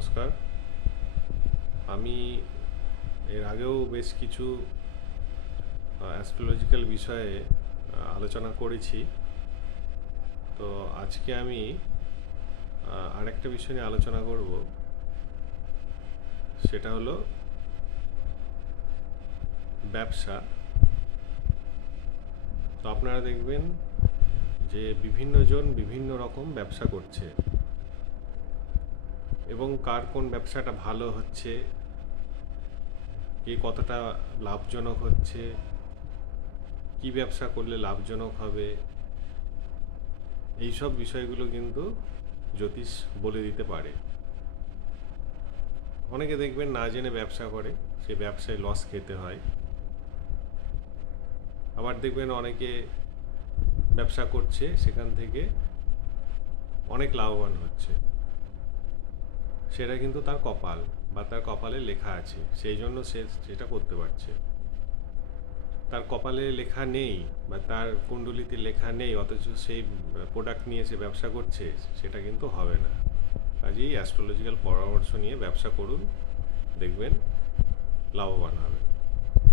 নমস্কার। আমি এর আগেও বেশ কিছু অ্যাস্ট্রোলজিক্যাল বিষয়ে আলোচনা করেছি। তো আজকে আমি আরেকটা বিষয় নিয়ে আলোচনা করব। সেটা হলো ব্যবসা। তো আপনারা দেখবেন যে বিভিন্ন জন বিভিন্ন রকম ব্যবসা করছে, এবং কার কোন ব্যবসাটা ভালো হচ্ছে, কে কতটা লাভজনক হচ্ছে, কি ব্যবসা করলে লাভজনক হবে, এই সব বিষয়গুলো কিন্তু জ্যোতিষ বলে দিতে পারে। অনেকে দেখবেন না জেনে ব্যবসা করে, সে ব্যবসায় লস খেতে হয়। আবার দেখবেন অনেকে ব্যবসা করছে, সেখান থেকে অনেক লাভবান হচ্ছে। সেটা কিন্তু তার কপাল বা তার কপালে লেখা আছে, সেই জন্য সে সেটা করতে পারছে। তার কপালে লেখা নেই বা তার কুণ্ডলিতে লেখা নেই, অথচ সেই প্রোডাক্ট নিয়ে সে ব্যবসা করছে, সেটা কিন্তু হবে না। কাজেই অ্যাস্ট্রোলজিক্যাল পরামর্শ নিয়ে ব্যবসা করুন, দেখবেন লাভবান হবে।